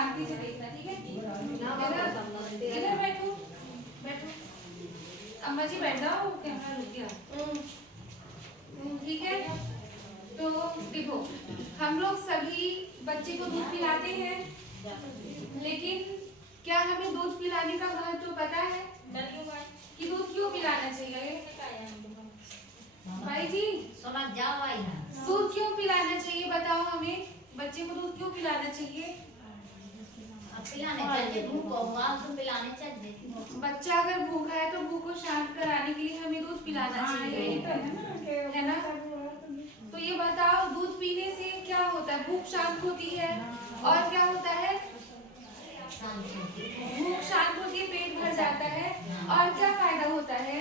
शांति से देखना, ठीक है? इधर बैठो, बैठो। अम्मा जी बैठ जाओ, कैमरा रुक गया। ठीक है, तो देखो हम लोग सभी बच्चे को दूध पिलाते हैं, लेकिन क्या हमें दूध पिलाने का महत्व पता है कि दूध क्यों पिलाना चाहिए? भाई जी समझ जाओ भाई ना। दूध क्यों पिलाना चाहिए, बताओ हमें। बच्चे को दूध क्यों पिलाना चाहिए? पिलाने चाहिए, भूख होगा तो पिलाने चाहिए। बच्चा अगर भूखा है तो भूख को शांत कराने के लिए हमें दूध पिलाना चाहिए, है ना? तो ये बताओ दूध पीने से क्या होता है? भूख शांत होती है और क्या होता है? भूख शांत होती है, पेट भर जाता है और क्या फायदा होता है?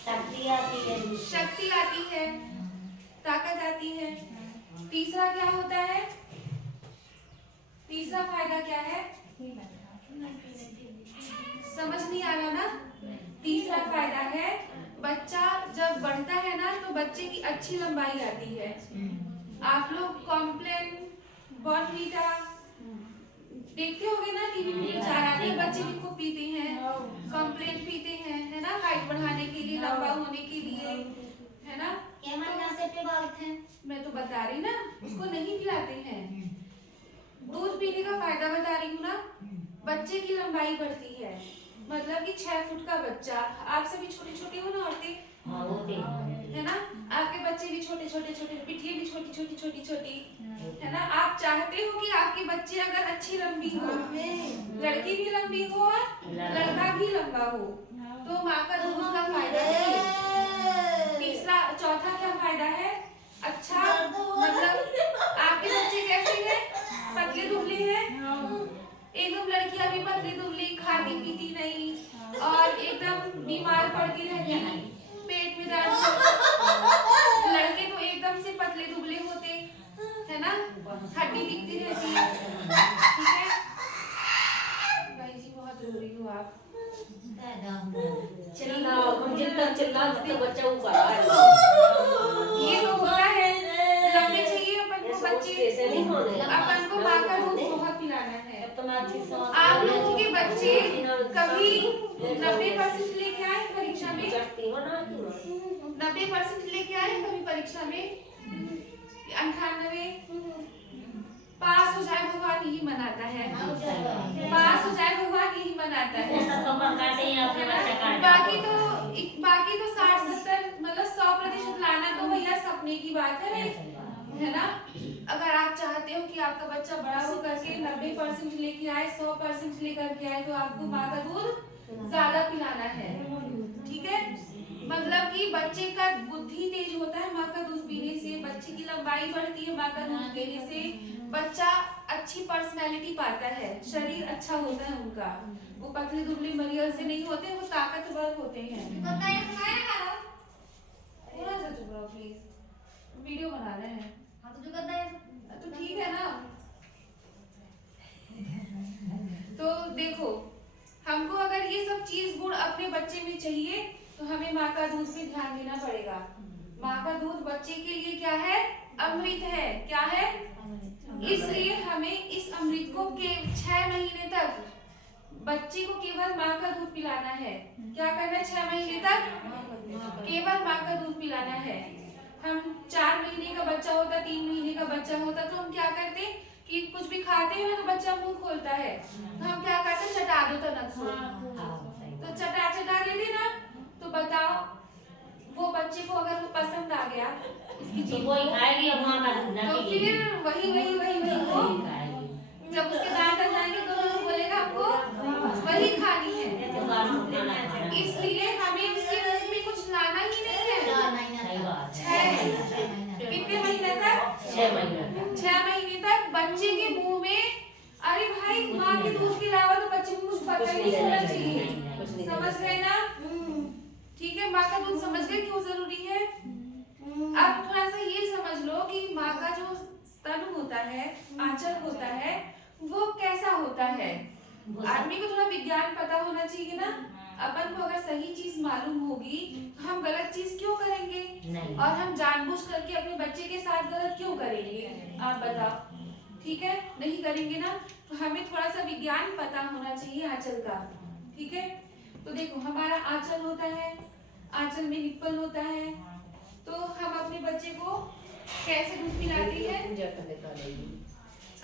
शक्ति आती है, शक्ति आती है, ताकत आती है। तीसरा क्या होता है? तीसरा फायदा क्या है? समझ नहीं आ रहा ना? तीसरा फायदा है बच्चा जब बढ़ता है ना तो बच्चे की अच्छी लंबाई आती है। आप लोग कॉम्प्लेन, बॉर्नवीटा देखते होंगे ना, टीवी में प्रचार आते हैं, बच्चे भी खूब पीते हैं, कॉम्प्लेन पीते हैं, है ना? हाइट बढ़ाने के लिए, लंबा होने के लिए, है ना? मैं तो बता रही ना, उसको नहीं पिलाते हैं। दूध पीने का फायदा बता रही हूँ ना। बच्चे की लंबाई बढ़ती है, मतलब कि 6 फुट का बच्चा, आप सभी छोटे छोटे हो ना औरतें, है ना? आपके बच्चे भी छोटे छोटे छोटे, पिटिया भी छोटी छोटी छोटी छोटी, है ना? आप चाहते हो कि आपके बच्चे अगर अच्छी लंबी हो, लड़की भी लंबी हो और लड़का भी लंबा हो, तो माँ का दूध का फायदा है। तीसरा, चौथा क्या फायदा है? अच्छा, मतलब आपके बच्चे कैसे हैं? पतले दुबले हैं? एकदम लड़कियां भी पतली दुबली, खाती पीती नहीं और एकदम बीमार पड़ती रहती, पेट में दर्द। लड़के तो एकदम से पतले दुबले होते, है ना? हड्डी दिखती रहती है, ठीक है? भाई जी बहुत रो रही हो आप। बच्चा ऊपर आ रहा है। ये तो होता है, लंबे चाहिए अपन को बच्चे, अपन को माँ का दूध बहुत पिलाना है। आप लोगों के बच्चे कभी 90% लेके आए परीक्षा में? 90% लेके आए कभी परीक्षा में? 98? पास हो जाए भगवान यही मनाता है, पास हो जाए भगवान यही मनाता है। बाकी तो 60-70 मतलब 100% लाना तो भैया सपने की बात है ना? अगर आप चाहते हो कि आपका बच्चा बड़ा हो करके 90% लेके आए, 100% लेकर के आए, तो आपको माँ का दूध ज्यादा पिलाना है, ठीक है? मतलब कि बच्चे का बुद्धि तेज होता है माँ का दूध पीने से, बच्चे की लंबाई बढ़ती है माँ का दूध पीने से, बच्चा अच्छी पर्सनैलिटी पाता है, शरीर अच्छा होता है उनका, वो पतले दुबले मरियल से नहीं होते, वो ताकतवर होते हैं। थोड़ा सा चुप रहो प्लीज, वीडियो बना रहे हैं। तो ठीक है ना? तो देखो, हमको अगर ये सब चीज गुण अपने बच्चे में चाहिए तो हमें माँ का दूध पे ध्यान देना पड़ेगा। माँ का दूध बच्चे के लिए क्या है? अमृत है। क्या है? इसलिए हमें इस अमृत को 6 महीने तक बच्चे को केवल माँ का दूध पिलाना है। क्या करना है? 6 महीने तक केवल माँ का दूध पिलाना है। हम 4 महीने का बच्चा होता, 3 महीने का बच्चा होता, तो हम क्या करते कि कुछ भी खाते हैं तो बच्चा मुंह खोलता है, तो हम क्या करते? चटा दो तनक से, तो चटा देते ना। तो बताओ वो बच्चे को अगर पसंद आ गया इसकी चीज, तो फिर वही वो जब उसके दांत आ जाएंगे तो वो बोलेगा हमको वही खानी है। इसलिए हमें उसके मुंह में कुछ लाना ही नहीं है। कितने महीने तक? 6 महीने तक बच्चे के मुंह में, अरे भाई माँ के दूध के अलावा तो बच्चे को कुछ पता ही नहीं होना चाहिए, समझ गए ना? ठीक है, माँ का दूध समझ गए क्यों जरूरी है? अब थोड़ा सा ये समझ लो कि माँ का जो स्तन होता है, आंचल होता है, वो कैसा होता है। आदमी को थोड़ा विज्ञान पता होना चाहिए ना। अपन को अगर सही चीज मालूम होगी तो हम गलत चीज क्यों करेंगे? और हम जानबूझ करके अपने बच्चे के साथ गलत क्यों करेंगे? आप बताओ, ठीक है? नहीं करेंगे ना। तो हमें थोड़ा सा विज्ञान पता होना चाहिए आंचल का, ठीक है। तो देखो हमारा आंचल होता है, आंचल में निप्पल होता है। तो हम अपने बच्चे को कैसे दूध पिलाते हैं?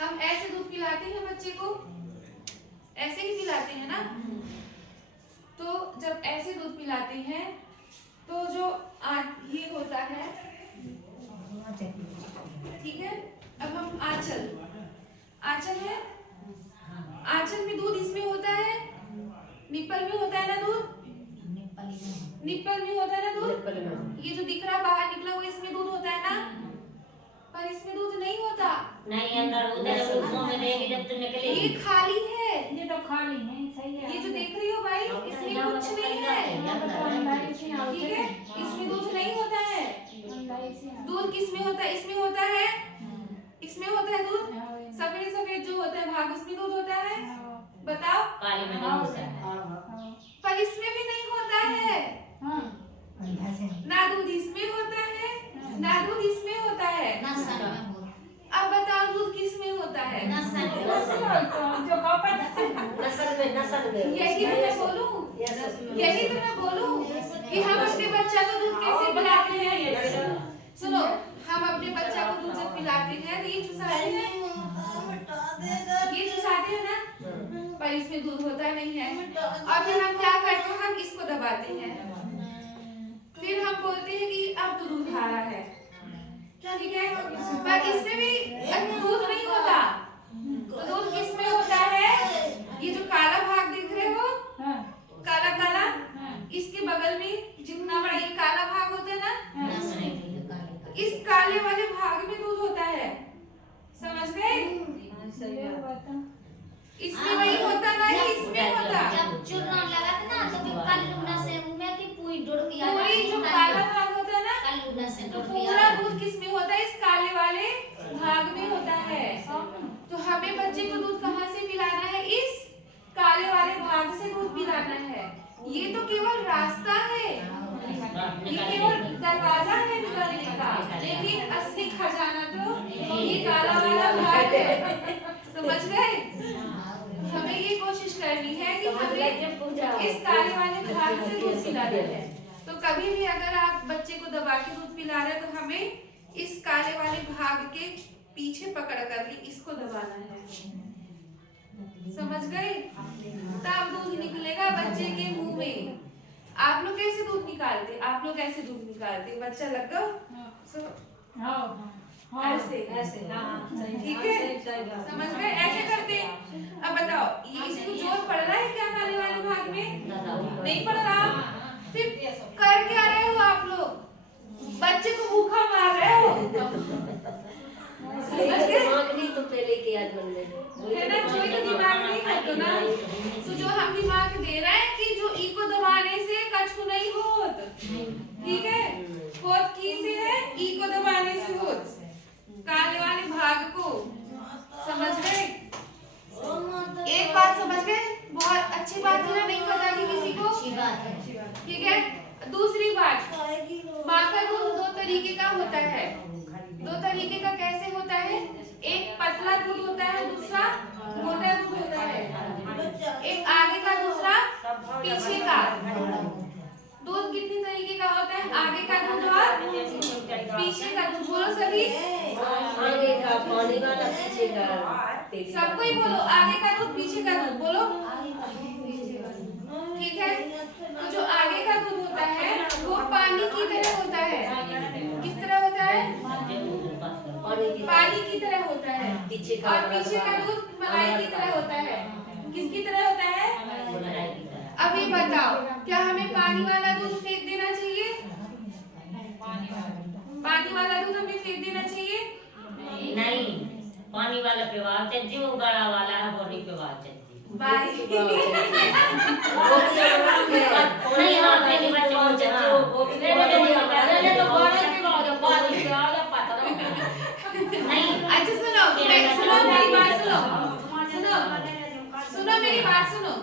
हम ऐसे दूध पिलाते हैं बच्चे को, ऐसे ही पिलाते हैं ना। तो जब ऐसे दूध पिलाते हैं तो जो ये होता है, ठीक है। अब हम आंचल, आंचल है, आंचल में दूध इसमें होता है, निप्पल में होता है ना दूध, निप्पल में होता है ना दूध। ये जो दिख रहा बाहर निकला वो इसमें दूध होता है ना, पर इसमें दूध नहीं होता। नहीं अंदर उधर मुंह में देगी जब तुम निकलेगी। ये खाली है, ये तो खाली है, सही है। ये जो देख रही हो भाई इसमें कुछ नहीं है, ठीक है। इसमें दूध नहीं होता है। दूध किसमें होता है? इसमें होता है, इसमें होता है दूध। सफेद सफेद जो होता है भाग उसमें दूध होता है, बताओ। काले में नहीं होता है। पर इसमें भी नहीं होता है ना, दूध इसमें होता है ना दूध इसमें होता है। अब बताओ दूध किस में होता है? नसल में यही तो मैं बोलूं, यही तो मैं बोलूं कि हम अपने बच्चा को दूध कैसे पिलाते हैं। सुनो, हम अपने बच्चा को दूध जब पिलाते हैं तो ये चुसाते हैं, ये चुसाते हैं ना, पर इसमें दूध होता नहीं है। और फिर हम क्या करते हैं? हम इसको दबाते हैं, फिर हम बोलते हैं कि अब तो दूध आ रहा है, ठीक है। पर इसमें भी दूध नहीं होता। तो दूध किस में होता है? ये जो काला भाग देख रहे हो, काला काला, इसके बगल में जितना बड़ा ये काला भाग होता है ना, इस काले वाले भाग में दूध होता है, समझ गए? इसमें वही होता नहीं, इसमें होता। जब चूर्ण लगा था ना तो फिर कल लूना से मुंह में की पूरी डोड़ की आ पूरी जो काला भाग होता है ना, कल लूना से तो डोड़ पूरा दूध किस में होता है? इस काले वाले भाग में होता है। तो हमें बच्चे को दूध कहाँ से पिलाना है? इस काले वाले भाग से दूध पिलाना है। ये तो केवल रास्ता है, ये केवल दरवाजा है निकलने का, लेकिन असली खजाना तो ये काला वाला भाग है, समझ गए? हमें ये कोशिश करनी है कि हमें इस काले वाले भाग से दूध पिलाना है। तो कभी भी अगर आप बच्चे को दबा के दूध पिला रहे हैं तो हमें इस काले वाले भाग के पीछे पकड़ करके इसको दबाना है, समझ गए? तब दूध निकलेगा बच्चे के मुंह में। आप लोग कैसे दूध निकालते? आप लोग ऐसे दूध निकालते, बच्चा लग गया ऐसे ऐसे, ठीक है, समझ गए? ऐसे करते। अब बताओ ये इसको जोर पड़ रहा है क्या काले वाले भाग में? नहीं पड़ रहा। फिर कर क्या रहे हो आप लोग? बच्चे को भूखा मार रहे हो, समझ गए? तो पहले की याद बन गई है ना, कोई तो दिमाग नहीं करते ना। तो जो हम दिमाग दे रहे हैं कि जो ई को दबाने से कछु नहीं होत, ठीक है, होत की से है, ई को दबाने से होत, काले वाले भाग को, समझ गए? एक बात समझ गए? बहुत अच्छी बात है ना, नहीं पता कि किसी को, ठीक है। दूसरी बात, माँ का दूध दो तरीके का होता है। दो तरीके का कैसे होता है? एक पतला दूध होता है, दूसरा मोटा दूध होता है। एक आगे का, दूसरा पीछे का। दूध कितनी तरीके का होता है? आगे का दूध और पीछे का दूध। बोलो सभी, आगे का पानी वाला, पीछे का सबको ही बोलो, आगे का दूध पीछे का दूध बोलो, ठीक है। तो जो आगे का दूध होता है वो पानी की तरह होता है। किस तरह होता है? पानी की तरह होता है। और पीछे का दूध मलाई की तरह होता है। किसकी तरह होता है? अब ये बताओ, क्या हमें पानी वाला दूध फेंक देना चाहिए? पानी वाला दूध हमें फेंक देना चाहिए? नहीं, पानी वाला पिवाल चाहिए, वो बड़ा वाला है बॉडी पिवाल चाहिए। बाई नहीं हाँ पहली बार पिवाल चाहिए, वो भी पिवाल चाहिए तो बॉडी पिवाल जो पानी पिवाल पता नहीं। अच्छा सुनो, सुनो मेरी बात सुनो, सुनो मेरी बात सुनो।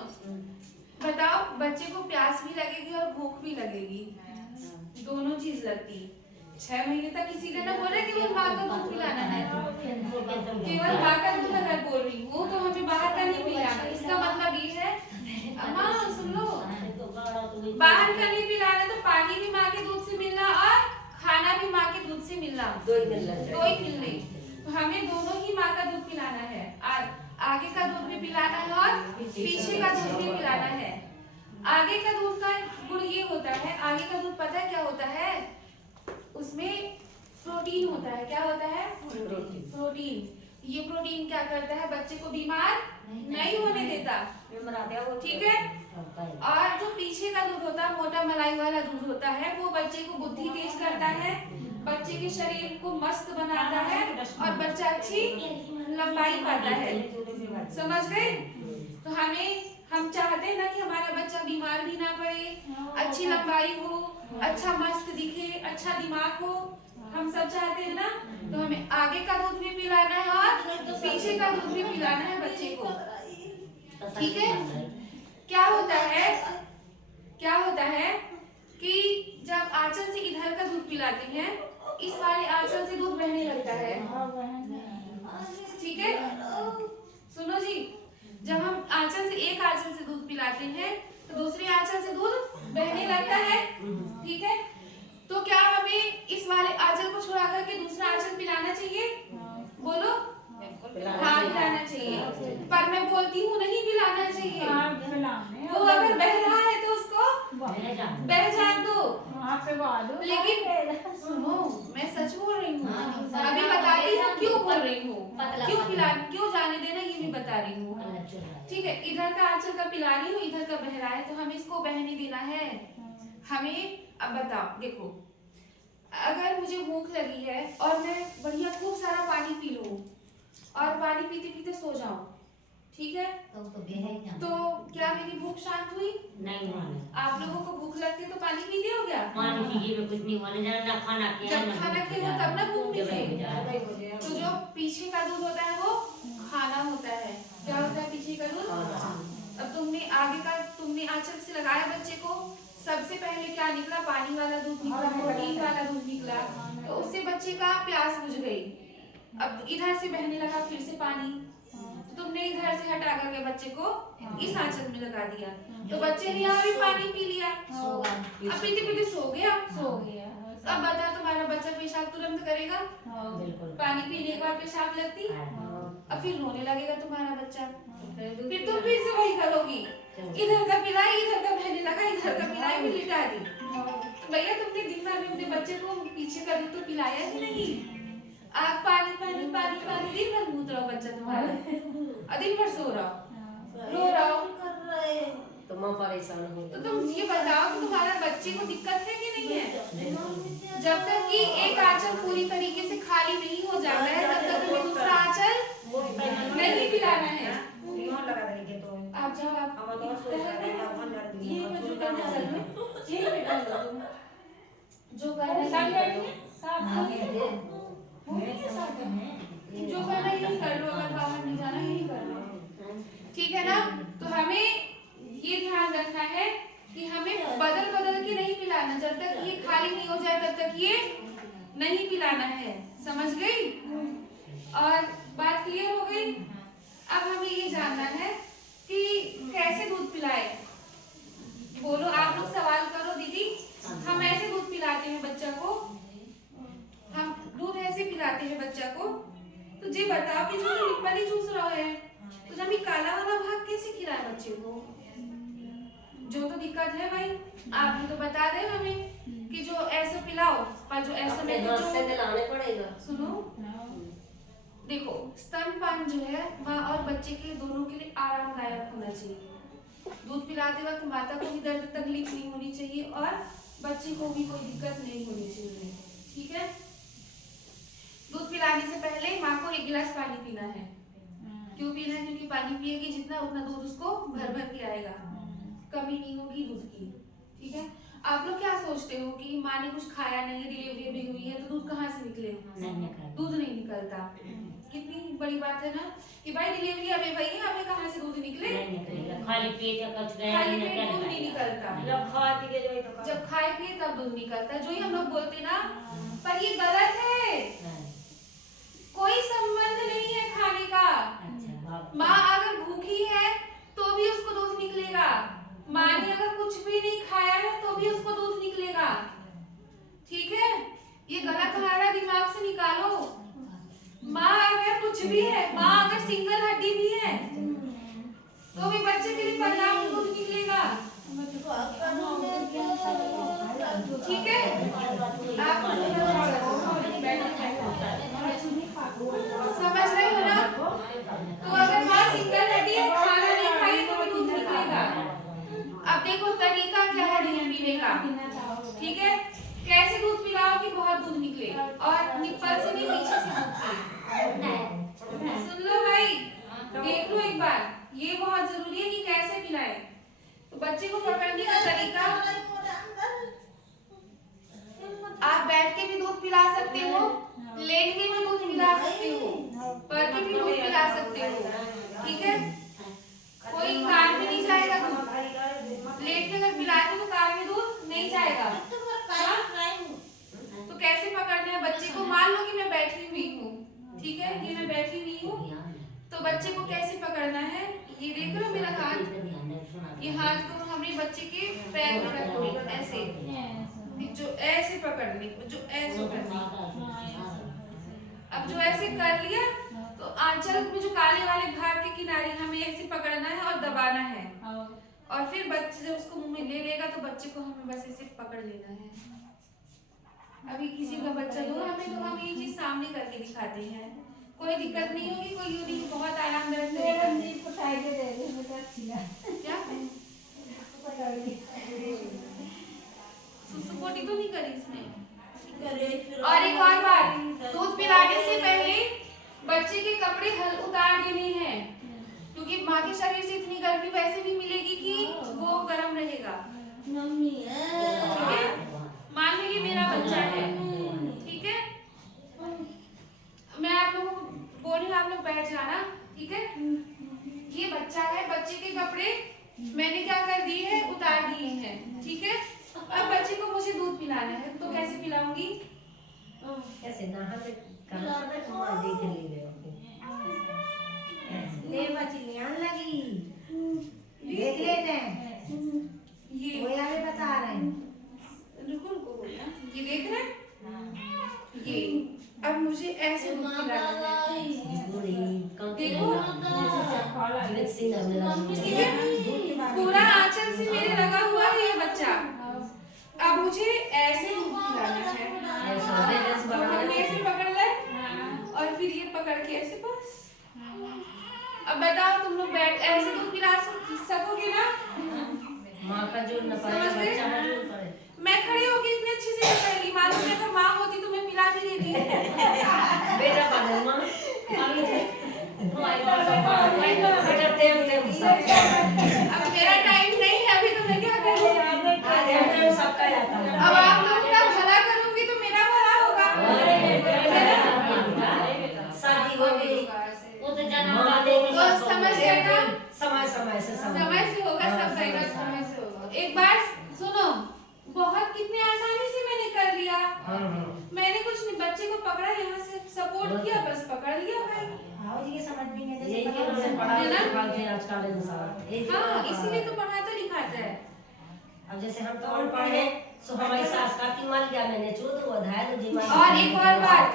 बताओ, बच्चे को प्यास भी लगेगी और भूख भी लगेगी, दोनों चीज लगती। 6 महीने तक किसी ने ना बोला कि वो माँ का दूध पिलाना है, केवल माँ का दूध अगर बोल रही हूँ तो हमें बाहर दो ही मिलना चाहिए। 2 ही मिलने। तो हमें दोनों ही माँ का दूध पिलाना है। आगे का दूध भी पिलाना है और पीछे का दूध भी पिलाना है। आगे का दूध का गुण ये होता है, आगे का दूध पता है क्या होता है, उसमें प्रोटीन होता है। क्या होता है? प्रोटीन। ये प्रोटीन क्या करता है, बच्चे को बीमार नहीं होने देता, ठीक है। और जो पीछे का दूध होता है, मोटा मलाई वाला दूध होता है, वो बच्चे को बुद्धि तेज करता है, बच्चे के शरीर को मस्त बनाता है और बच्चा अच्छी लंबाई पाता है। समझ गए? तो हम चाहते हैं ना कि हमारा बच्चा बीमार भी ना पड़े, अच्छी लंबाई हो, अच्छा मस्त दिखे, अच्छा दिमाग हो, हम सब चाहते हैं ना। तो हमें आगे का दूध भी पिलाना है और पीछे का दूध भी पिलाना है बच्चे को, ठीक है। क्या होता है कि जब आंचल से इधर का दूध पिलाते हैं, इस वाले आंचल से दूध बहने लगता है, ठीक है। सुनो जी, जब हम आंचल से एक आंचल से दूध पिलाते हैं तो दूसरी आंचल से दूध बहने लगता है, ठीक है। तो क्या हमें इस वाले आंचल को छुड़ा करके दूसरा आंचल पिलाना चाहिए? बोलो। हाँ, पिलाना चाहिए। पर मैं बोलती हूँ नहीं पिलाना चाहिए। वो अगर बह रहा है तो उसको बह जान दो। लेकिन सुनो, मैं सच बोल रही हूँ, अभी बताती हूँ क्यों बोल रही हूँ, क्यों जाने देना, ये भी बता रही हूँ, ठीक है। इधर का आंचल का पिला रही हूँ, इधर का बह रहा है, तो हमें इसको बहने देना है। हमें अब बताओ, देखो, अगर मुझे भूख लगी है और मैं बढ़िया खूब सारा पानी पी लूं और पानी पीते पीते सो जाऊं, ठीक है, तो क्या मेरी भूख शांत हुई? नहीं हुआ। आप लोगों को भूख लगती है तो पानी पीते हो क्या? पानी पीजिए में कुछ नहीं होने जाना, खाना किया जब खाना किया हो तब ना भूख मिले। तो जो पीछे का दूध होता है वो खाना होता है। क्या होता है पीछे का दूध? अब तुमने आंचल से लगाया बच्चे को, सबसे पहले क्या निकला? पानी वाला दूध निकला, प्रोटीन वाला दूध निकला, तो उससे बच्चे का प्यास बुझ गई। अब इधर से बहने लगा फिर से पानी, तो तुमने इधर से हटा करके बच्चे को इस आंचल में लगा दिया, तो बच्चे ने यहाँ भी पानी पी लिया, अब पीते पीते सो गया। अब बता, तुम्हारा बच्चा पेशाब तुरंत करेगा? पानी पीने के बाद पेशाब लगती, अब फिर रोने लगेगा तुम्हारा बच्चा, फिर तुम फिर से वही करोगी, इधर का पिलाई, इधर का बहने लगा, इधर का पिलाई, फिर लिटा दी। भैया तुमने दिन भर में अपने बच्चे को पीछे का दूध तो पिलाया ही नहीं। आप पानी पानी पानी पानी दिन भर मूत रहा बच्चा तुम्हारा, और दिन भर सो रहा, रो रहा, तो माँ परेशान हो। तो तुम ये बताओ कि तुम्हारा बच्चे को दिक्कत है कि नहीं है? जब तक कि एक आंचल पूरी तरीके से खाली नहीं हो जाता है, तब तक तुम्हें दूसरा आंचल नहीं पिलाना है। आप जाओ, आप ये जो करना है जो करना यही कर लो, अगर बाहर नहीं जाना यही कर लो, ठीक है ना। तो हमें ये ध्यान रखना है कि हमें बदल बदल के नहीं पिलाना, जब तक ये खाली नहीं हो जाए तब तक ये नहीं पिलाना है, समझ गई? और बात क्लियर हो गई? अब हमें ये जानना है कि कैसे दूध पिलाए। बोलो, आप लोग सवाल करो। दीदी, हम ऐसे दूध पिलाते हैं बच्चा को, हम दूध ऐसे पिलाते हैं बच्चा को, तो जी बताओ कि जो निप्पल ही चूस रहा है, तो जब ये काला वाला भाग कैसे खिलाए बच्चे को? जो तो दिक्कत है भाई, आपने तो बता दे हमें कि जो ऐसे पिलाओ, पर जो ऐसे में तो से दिलाने पड़ेगा। सुनो, देखो, स्तनपान जो है माँ और बच्चे के दोनों के लिए आरामदायक होना चाहिए। दूध पिलाते वक्त माता को भी दर्द तकलीफ नहीं होनी चाहिए और बच्चे को भी कोई दिक्कत नहीं होनी चाहिए, ठीक है। दूध पिलाने से पहले माँ को 1 गिलास पानी पीना है। क्यों पीना है? क्योंकि पानी पिएगी जितना उतना दूध उसको भर भर के आएगा, कमी नहीं होगी दूध की, ठीक है। आप लोग क्या सोचते हो कि माँ ने कुछ खाया नहीं, डिलीवरी भी हुई है, तो दूध कहाँ से निकले? दूध नहीं निकलता। कितनी बड़ी बात है ना कि भाई डिलीवरी हमें भई है, हमें कहाँ से दूध निकले? खाली पेट दूध नहीं निकलता। जब खाए पिए तब दूध निकलता है, जो ही हम लोग बोलते ना, पर ये गलत है। कोई संबंध नहीं है खाने का। माँ अगर भूखी है तो भी उसको दूध निकलेगा, माँ ने अगर कुछ भी नहीं खाया है तो भी उसको दूध निकलेगा, ठीक है। ये गलत हमारा दिमाग से निकल अगर सिंगल हड्डी भी है तो भी बच्चे के लिए पर्याप्त दूध निकलेगा। ठीक है, आप समझ रहे हो ना? तो अगर माँ सिंगल हड्डी है, खाना नहीं खाई तो भी दूध निकलेगा। अब देखो तरीका क्या है दूध पीने का। ठीक है, कैसे दूध पिलाओ कि बहुत दूध निकले और निप्पल से नहीं पीछे से दूध पिलाओ। सुन लो भाई, देख लो एक बार, ये बहुत जरूरी है कि कैसे पिलाएं। तो बच्चे को पकड़ने का तरीका, आप बैठ के भी दूध पिला सकते हो, लेट के भी दूध पिला सकते हो, पढ़ के भी दूध पिला सकते हो। ठीक है, कोई कान में नहीं जाएगा दूध। लेट के अगर पिलाते तो कान में दूध नहीं जाएगा। तो कैसे पकड़ना है बच्चे को? मान लो कि मैं बैठी हुई हूँ, ठीक है, ये मैं बैठी हुई हूँ, तो बच्चे को कैसे पकड़ना है? ये देख रहे हो मेरा हाथ, ये हाथ को हमारे बच्चे के पैर में रखो, ऐसे जो ऐसे पकड़ने को, जो ऐसे करने। अब जो ऐसे कर लिया तो आंचल में जो काले वाले भाग के किनारे हमें ऐसे पकड़ना है और दबाना है, और फिर बच्चे जब उसको मुंह में ले लेगा तो बच्चे को हमें बस ऐसे पकड़ लेना है। अभी किसी का बच्चा दो हमें, तो हम ये चीज सामने करके दिखाते हैं, कोई दिक्कत नहीं होगी, कोई यूं नहीं, बहुत आरामदायक तरीका है। क्या सुसुपोटी तो नहीं करी इसमें। और एक और बात, दूध पिलाने से पहले बच्चे के कपड़े उतार देने हैं, क्योंकि माँ के शरीर से इतनी गर्मी वैसे भी मिलेगी कि वो गर्म रहेगा। ठीक है, मान लो ये मेरा बच्चा है, ठीक है, मैं आप लोगों को बोल रही हूँ, आप लोग बैठ जाना। ठीक है, ये बच्चा है, बच्चे के कपड़े मैंने क्या कर दिए हैं, उतार दिए हैं। ठीक है, अब बच्चे को मुझे दूध पिलाना है, तो कैसे पिलाऊंगी? कैसे नहा ले देख ले मछली आने लगी, देख लेते हैं, ये वो यार बता रहे हैं। रुको रुको बोलना, ये देख रहे हैं, ये अब मुझे ऐसे दूध पिलाना है। देखो, ठीक है, पूरा आंचल से मेरे लगा हुआ है ये बच्चा, अब मुझे ऐसे दूध पिलाना है। हमने ऐसे पकड़ ले और फिर ये पकड़ के ऐसे बस। अब बताओ तुम लोग बैठ ऐसे दूध पिला सकोगे ना? माँ का जो न पाए बच्चा मजबूर करे। मैं खड़ी होगी इतने अच्छे से पहली, मालूम है अगर माँ होती तो मैं पिला भी देती। बेटा बने माँ बेटा टेम सब। अब मेरा टाइम नहीं है अभी, तो मैं क्या करूँ? टेम सबका जाता है। अब आप लोगों का भला करूंगी तो मेरा भला होगा। शादी हो गई वो तो जन्म माँ का देगी तो समझ गए ना? समय से होगा, सब रहेगा, समय से होगा। एक बार सुनो, बहुत कितने आसानी से मैंने कर लिया। मैंने कुछ नहीं, बच्चे को पकड़ा, यहाँ से सपोर्ट किया, बस पकड़ लिया भाई। आओ जी, समझ नहीं है जैसे पढ़ा लिखाते हैं आजकल इंसान। हाँ, इसीलिए तो पढ़ाता लिखाता है। अब जैसे हम तो अनपढ़ हैं, सो हमारी सास का की मल गया, मैंने चूत वो धाय तो जीवन। और एक और बात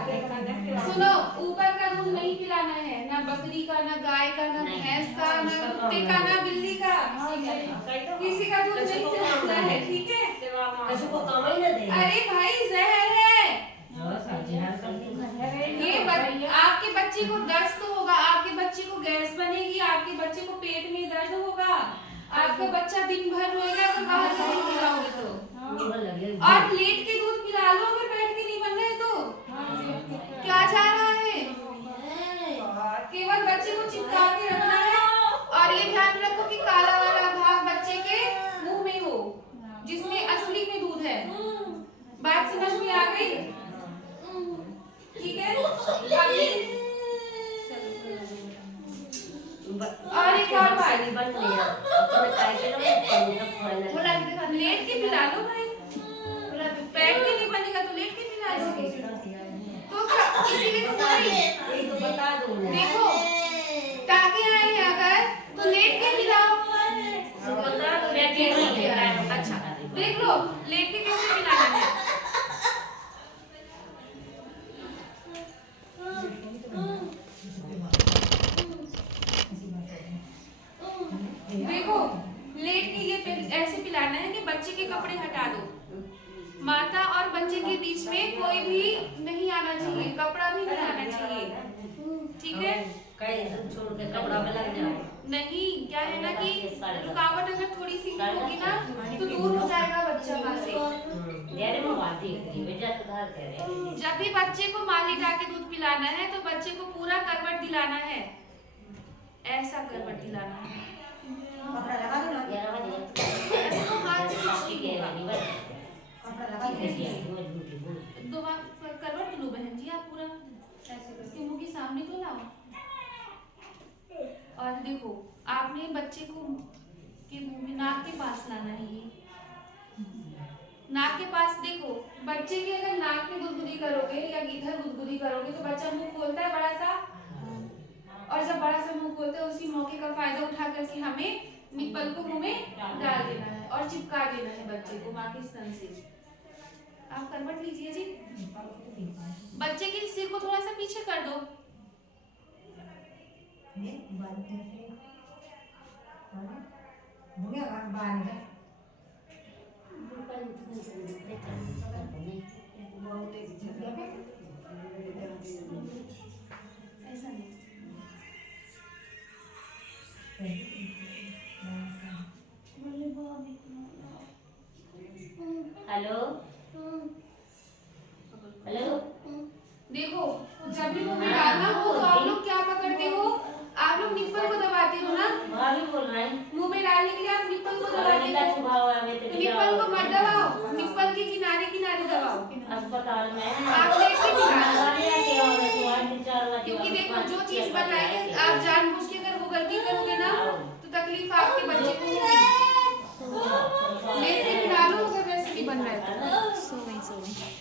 सुनो, ऊपर का दूध नहीं पिलाना है, ना बकरी का, ना गाय का, ना भैंस का, ना कुत्ते का, ना बिल्ली का, किसी का दूध नहीं पिलाना है। ठीक है, किसी को काम ही न दे। अरे भाई जहर है ये। आपके बच्चे को दस्त होगा, आपके बच्चे को गैस बनेगी, आपके बच्चे को पेट में दर्द होगा, आपका बच्चा दिन भर रोएगा अगर बाहर से नहीं पिलाओगे तो। और लेट के दूध पिला लो अगर बैठ के नहीं बन रहे तो। क्या जा रहा है? केवल बच्चे को चिपका के रखना है, और ये ध्यान रखो कि काला वाला भाग बच्चे के मुंह में हो, जिसमें असली में दूध है। बात समझ में आ गई? ठीक है, और एक और बात, लेट के पिला लो भाई, बैठ के नहीं बनेगा तो लेट के पिला लो। तो इसीलिए तो बता दो। देखो, टाके आए हैं अगर तो लेट के पिलाओ। अच्छा देख लो, लेट के कैसे पिलाना है। के कपड़ा में लग जाए। नहीं, क्या है ना कि रुकावट अगर थोड़ी सी भी होगी ना तो दूर हो जाएगा बच्चा वहाँ से। यार वो बात ही करी बेटा तो घर कह रहे जब भी बच्चे को मार लिटा के दूध पिलाना है तो बच्चे को पूरा करवट दिलाना है, ऐसा करवट दिलाना है। कपड़ा लगा दो ना। यार वो ऐसे तो हाथ से कुछ ठीक नहीं है होगा। नहीं कपड़ा लगा दो। दो बार करवट दिलो बहन जी आप पूरा, ऐसे इसके मुंह के सामने तो लाओ। और देखो आपने बच्चे को के मुंह में नाक के पास लाना है, ये नाक के पास। देखो बच्चे की अगर नाक में गुदगुदी करोगे या इधर गुदगुदी करोगे तो बच्चा मुंह खोलता है बड़ा सा, और जब बड़ा सा मुंह खोलता है उसी मौके का फायदा उठा करके हमें निप्पल को मुंह में डाल देना है और चिपका देना है बच्चे को माँ के स्तन से। आप करवट लीजिए जी, बच्चे के सिर को थोड़ा सा पीछे कर दो। ऐसा नहीं, हेलो हेलो देखो जब भी मुंह में डालना हो तो आप लोग क्या पकड़ते हो, आप लोग निप्पल को दबाते हो ना। भाभी बोल रहे हैं मुंह में डालने के लिए आप निप्पल को दबाते का हो, स्वभाव है हमें तो तो निप्पल को मत दबाओ, निप्पल के किनारे किनारे दबाओ। अस्पताल में आप पेट के किनारे, किनारे क्योंकि देखो जो चीज बताई है आप जानबूझ के अगर वो गलती करोगे ना तो तकलीफ आपके बच्चे को होगी। लेट के खिला लो अगर वैसे नहीं बन रहा है तो।